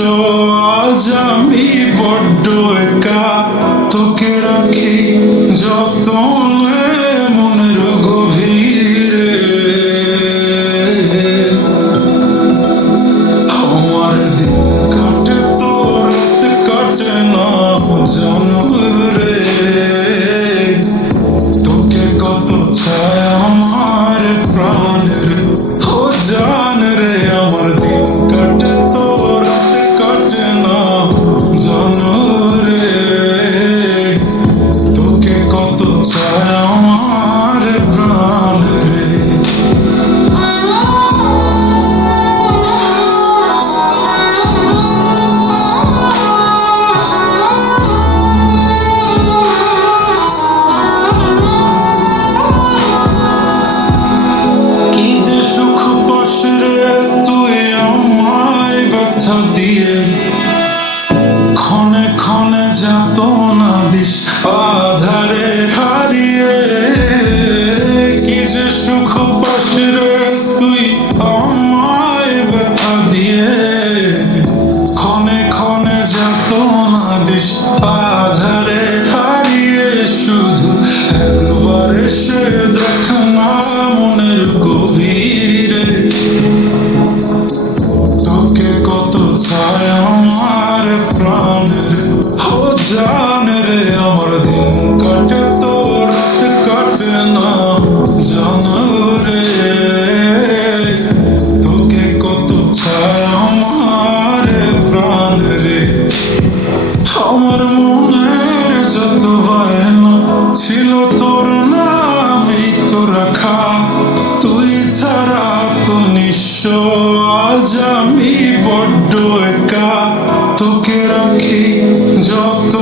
আজ আমি বড্ড একা, তোকে রাখি যতনে মনের গভীরে। আমার দিন কাটে তো রাত কাটে না জানো রে, তোকে কত চায় আমার প্রাণের ও জান রে। আমার দিন কাটে তো রাত কাটে না জানো রে, তোকে কত চায় আমার প্রাণ রে। কি যে সুখ পাস রে তুই আমায় ব্যথা দিয়ে, ক্ষণে ক্ষণে যাতনা দিস আধারে হারিয়ে। কি যে সুখ পাস রে তুই আমায় ব্যথা দিয়ে, ক্ষণে ক্ষণে যাতনা দিস আধারে হারিয়ে। শুধু একবার এসে দেখ না মনের গভীরে, তোকে কত চায় আমার প্রাণের ও জান রে। আমার দিন কাটে তো রাত কাটে না জানো রে, তোকে কত চায় আমার প্রাণ রে। আমার মনের যত বায়না ছিল তোর নামেই তো রাখা, তুই ছাড়া তো নিঃস্ব আজ আমি বড্ড একা, তোকে রাখি যত